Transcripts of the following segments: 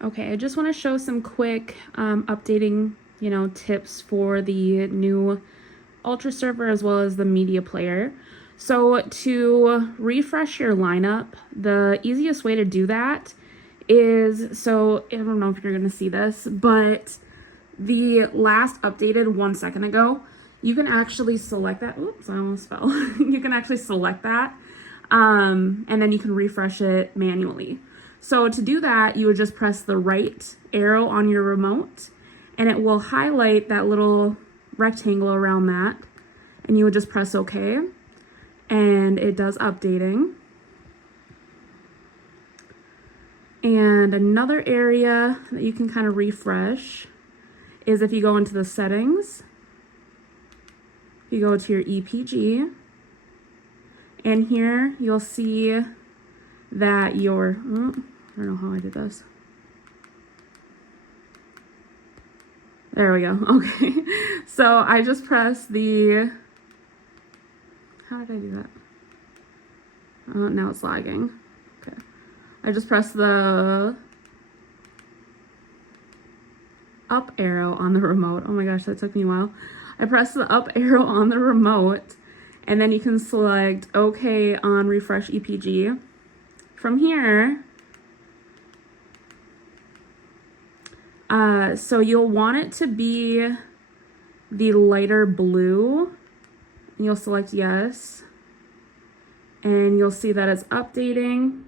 Okay, I just want to show some quick updating, tips for the new Ultra server as well as the media player. So to refresh your lineup, the easiest way to do that is, so I don't know if you're going to see this, but the last updated 1 second ago, you can actually select that. Oops, I almost fell. You can actually select that, and then you can refresh it manually. So to do that, you would just press the right arrow on your remote, and it will highlight that little rectangle around that, and you would just press OK, and it does updating. And another area that you can kind of refresh is if you go into the settings, you go to your EPG, and here you'll see that your, I don't know how I did this. There we go. Okay. So I just pressed the, how did I do that? Now it's lagging. Okay. I just pressed the up arrow on the remote. Oh my gosh, that took me a while. I pressed the up arrow on the remote, and then you can select OK on refresh EPG. From here, so you'll want it to be the lighter blue, and you'll select yes, and you'll see that it's updating.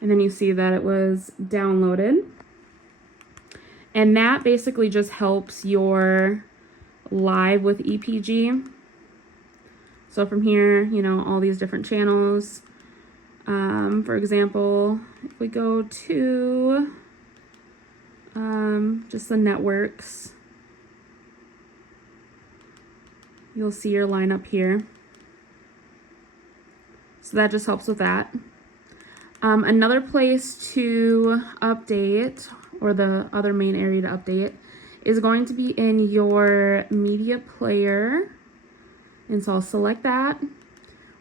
And then you see that it was downloaded. And that basically just helps your live with EPG. So from here, all these different channels. For example, if we go to just the networks, you'll see your lineup here. So that just helps with that. Another place to update, or the other main area to update, is going to be in your media player. And so I'll select that.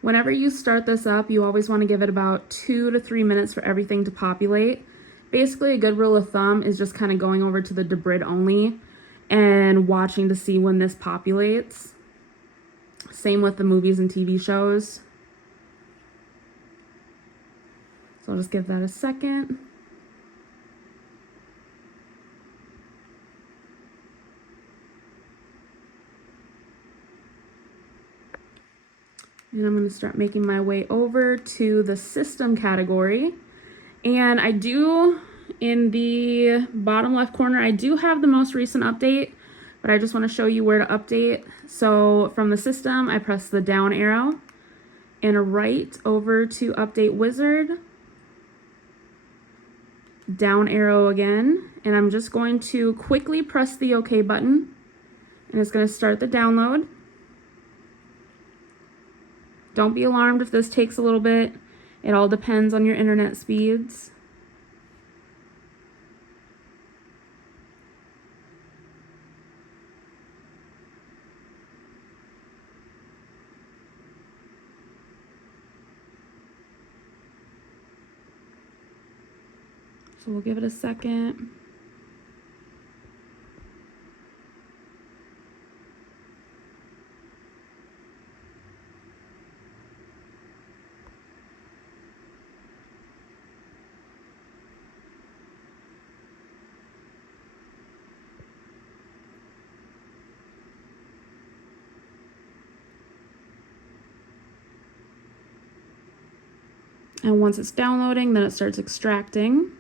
Whenever you start this up, you always want to give it about 2 to 3 minutes for everything to populate. Basically, a good rule of thumb is just kind of going over to the debrid only and watching to see when this populates. Same with the movies and TV shows. So I'll just give that a second. And I'm going to start making my way over to the system category. And I do, in the bottom left corner, I do have the most recent update, but I just want to show you where to update. So from the system, I press the down arrow and right over to update wizard. Down arrow again, and I'm just going to quickly press the OK button, and it's going to start the download. Don't be alarmed if this takes a little bit. It all depends on your internet speeds. So we'll give it a second. And once it's downloading, then it starts extracting.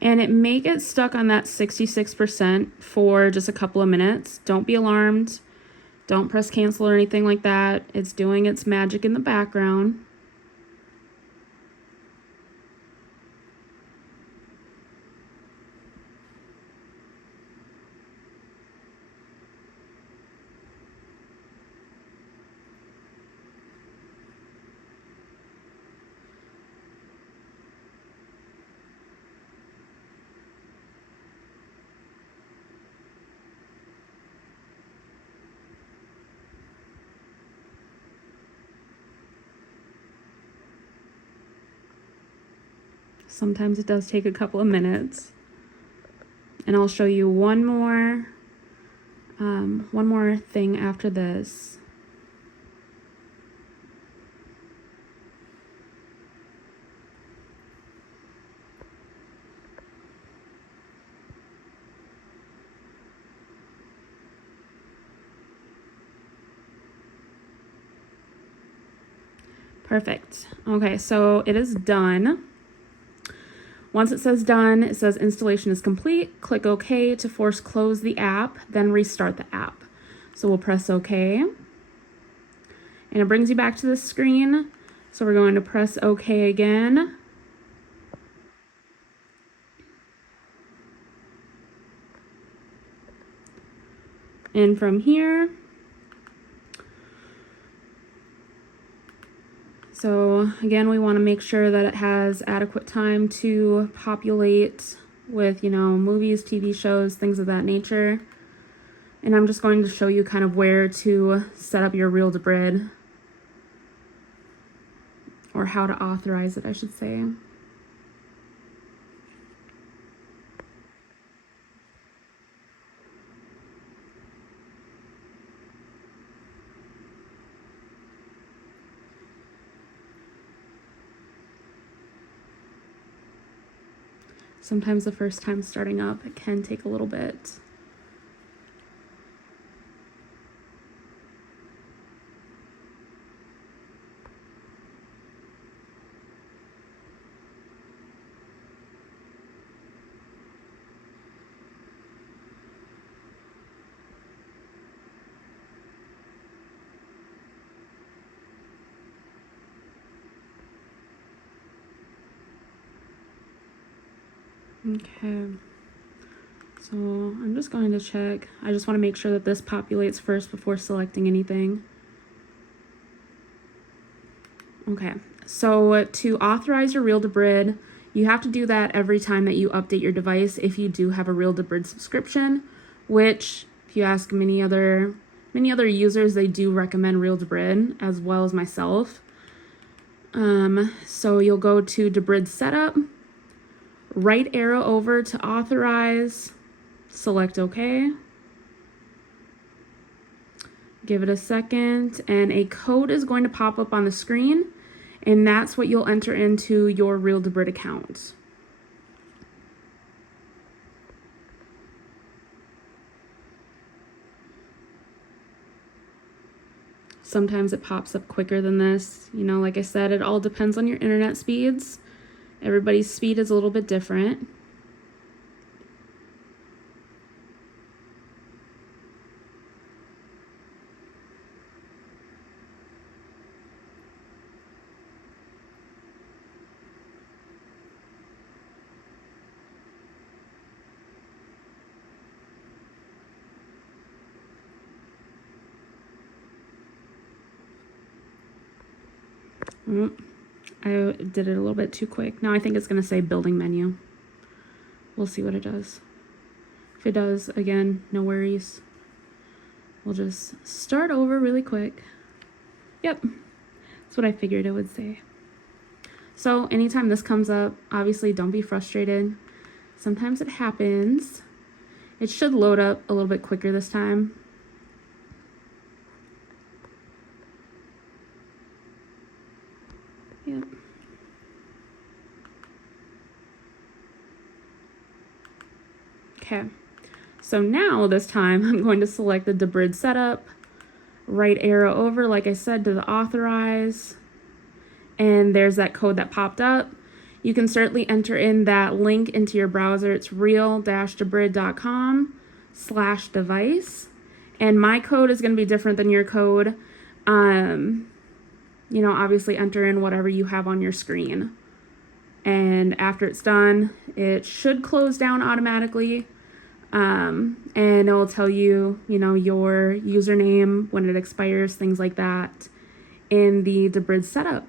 And it may get stuck on that 66% for just a couple of minutes. Don't be alarmed. Don't press cancel or anything like that. It's doing its magic in the background. Sometimes it does take a couple of minutes. And I'll show you one more thing after this. Perfect. Okay, so it is done. Once it says done, it says installation is complete. Click OK to force close the app, then restart the app. So we'll press OK. And it brings you back to this screen. So we're going to press OK again. And from here, so again, we want to make sure that it has adequate time to populate with, movies, TV shows, things of that nature. And I'm just going to show you kind of where to set up your real debrid, or how to authorize it, I should say. Sometimes the first time starting up, it can take a little bit. Okay, so I'm just going to check. I just want to make sure that this populates first before selecting anything. Okay, so to authorize your real debrid, you have to do that every time that you update your device if you do have a real debrid subscription, which if you ask many other users, they do recommend real debrid as well as myself. So you'll go to debrid setup, right arrow over to authorize, select OK. Give it a second, and a code is going to pop up on the screen, and that's what you'll enter into your real debrid account. Sometimes it pops up quicker than this. Like I said, it all depends on your internet speeds. Everybody's speed is a little bit different. I did it a little bit too quick. Now I think it's going to say building menu. We'll see what it does. If it does, again, no worries. We'll just start over really quick. Yep, that's what I figured it would say. So anytime this comes up, obviously don't be frustrated. Sometimes it happens. It should load up a little bit quicker this time. Yep. Okay, so now this time I'm going to select the debrid setup, right arrow over, like I said, to the authorize, and there's that code that popped up. You can certainly enter in that link into your browser. It's real-debrid.com/device, and my code is going to be different than your code. Obviously enter in whatever you have on your screen. And after it's done, it should close down automatically. And it will tell you, your username when it expires, things like that, in the debrid setup.